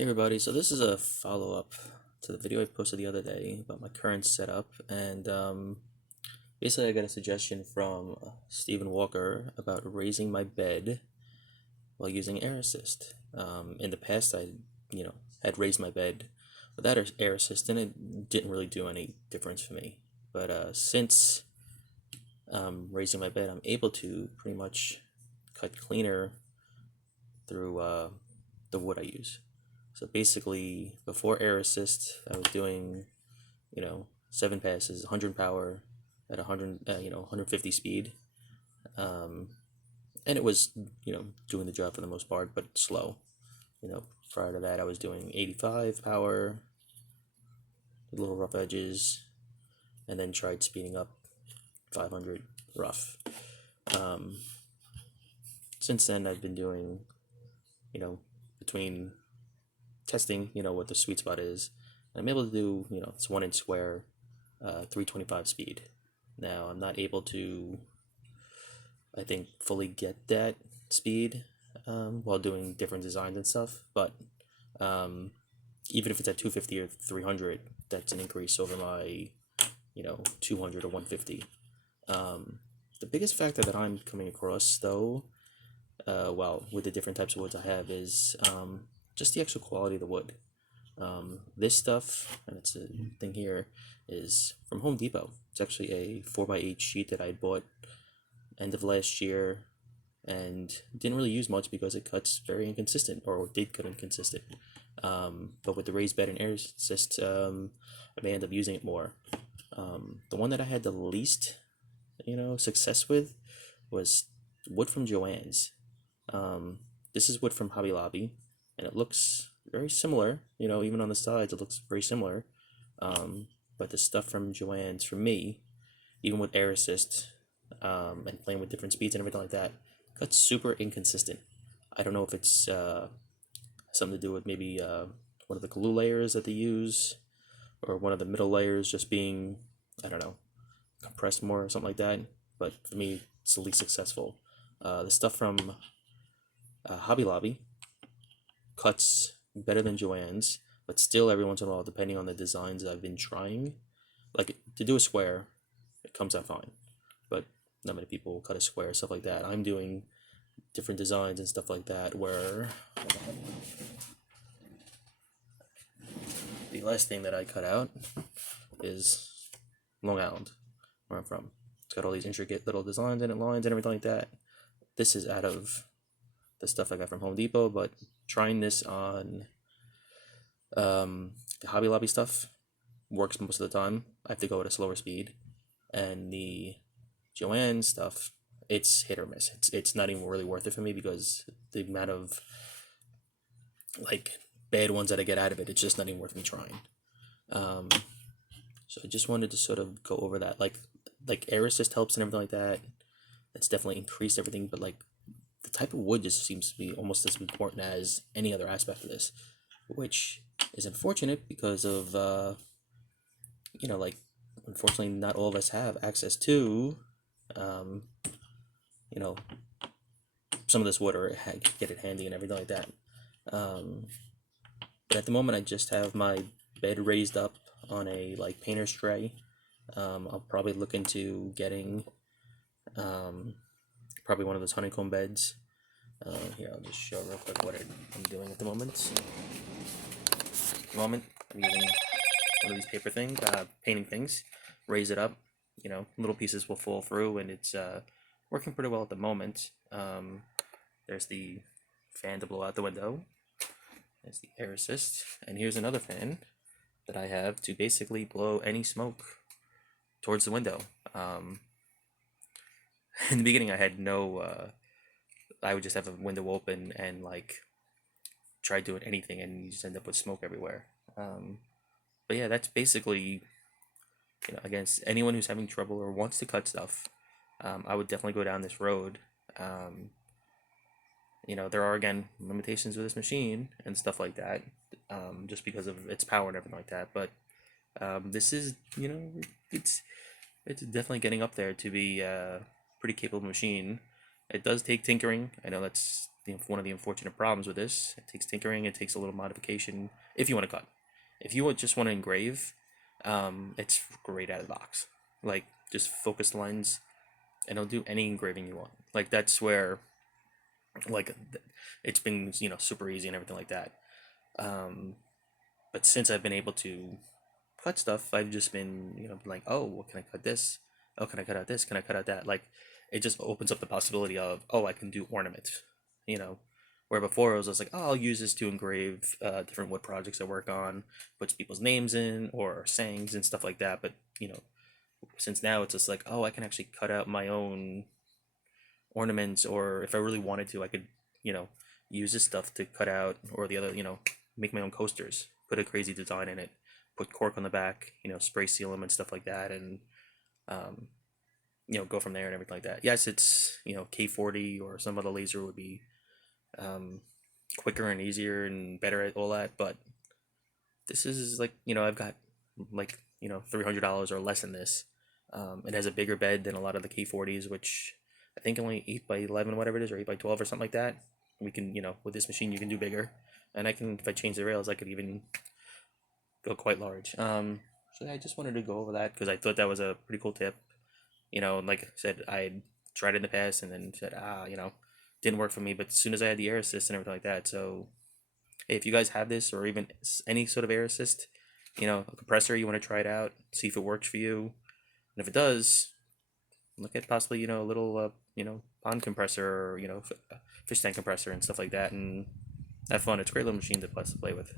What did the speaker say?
Hey everybody, so this is a follow-up to the video I posted the other day about my current setup, and basically I got a suggestion from Stephen Walker about raising my bed while using air assist. In the past I had raised my bed without air assist and it didn't really do any difference for me. But since raising my bed, I'm able to pretty much cut cleaner through the wood I use. So basically, before air assist, I was doing, 7 passes, 100 power at 100, 150 speed. Um, and it was, doing the job for the most part, but slow. Prior to that, I was doing 85 power, with little rough edges, and then tried speeding up 500 rough. Um, since then, I've been doing, between testing, what the sweet spot is. I'm able to do, it's 1 inch square, 325 speed. Now, I'm not able to, I think, fully get that speed while doing different designs and stuff, but even if it's at 250 or 300, that's an increase over my, 200 or 150. The biggest factor that I'm coming across, though, well, with the different types of woods I have, is just the actual quality of the wood. This stuff, and it's a thing here, is from Home Depot. It's actually a 4x8 sheet that I bought end of last year and didn't really use much because it cuts very inconsistent, or did cut inconsistent. But with the raised bed and air assist, I may end up using it more. The one that I had the least, success with was wood from Joann's. This is wood from Hobby Lobby, and it looks very similar, even on the sides it looks very similar. But the stuff from Joann's, for me, even with air assist, and playing with different speeds and everything like that, cuts super inconsistent. I don't know if it's something to do with maybe one of the glue layers that they use, or one of the middle layers just being, I don't know, compressed more or something like that. But for me, it's the least successful. The stuff from Hobby Lobby cuts better than Joann's, but still every once in a while, depending on the designs I've been trying, like to do a square, it comes out fine, but not many people cut a square, stuff like that. I'm doing different designs and stuff like that where the last thing that I cut out is Long Island, where I'm from. It's got all these intricate little designs in it, lines and everything like that. This is out of the stuff I got from Home Depot, but trying this on the Hobby Lobby stuff works most of the time. I have to go at a slower speed, and the Joanne stuff, it's hit or miss. It's not even really worth it for me because the amount of like bad ones that I get out of it, it's just not even worth me trying. So I just wanted to sort of go over that, like air assist helps and everything like that. It's definitely increased everything, but like the type of wood just seems to be almost as important as any other aspect of this, which is unfortunate because of like, unfortunately not all of us have access to you know some of this wood, or get it handy and everything like that. But at the moment I just have my bed raised up on a like painter's tray. I'll probably look into getting probably one of those honeycomb beds. Here, I'll just show real quick what I'm doing at the moment. I'm using one of these paper things, painting things, raise it up, little pieces will fall through, and it's working pretty well at the moment. There's the fan to blow out the window. There's the air assist, and here's another fan that I have to basically blow any smoke towards the window. In the beginning I had no, I would just have a window open and like try doing anything, and you just end up with smoke everywhere. But yeah, that's basically, against anyone who's having trouble or wants to cut stuff, I would definitely go down this road. There are, again, limitations with this machine and stuff like that, just because of its power and everything like that. But this is, it's definitely getting up there to be a pretty capable machine. It does take tinkering. I know that's, one of the unfortunate problems with this. It takes tinkering. It takes a little modification if you want to cut. If you just want to engrave, it's great out of the box. Like just focused lines, and it'll do any engraving you want. Like that's where, like, it's been super easy and everything like that. Um, but since I've been able to cut stuff, I've just been like, oh, well, can I cut this? Oh, can I cut out this? Can I cut out that? Like, it just opens up the possibility of, oh, I can do ornaments. You know, where before it was just like, oh, I'll use this to engrave different wood projects I work on, puts people's names in or sayings and stuff like that. But since now it's just like, oh, I can actually cut out my own ornaments, or if I really wanted to, I could, you know, use this stuff to cut out, or the other, make my own coasters, put a crazy design in it, put cork on the back, spray seal them and stuff like that, and um, go from there and everything like that. Yes, it's K40 or some other laser would be um, quicker and easier and better at all that, but this is like I've got like $300 or less in this. It has a bigger bed than a lot of the K40s, which I think only 8x11, whatever it is, or 8x12 or something like that. We can, with this machine, you can do bigger, and I can, if I change the rails, I could even go quite large. So yeah, I just wanted to go over that because I thought that was a pretty cool tip. Like I said, I tried it in the past and then said, didn't work for me. But as soon as I had the air assist and everything like that, so hey, if you guys have this or even any sort of air assist, a compressor, you want to try it out, see if it works for you, and if it does, look at possibly a little pond compressor or fish tank compressor and stuff like that, and have fun. It's a great little machine to play with.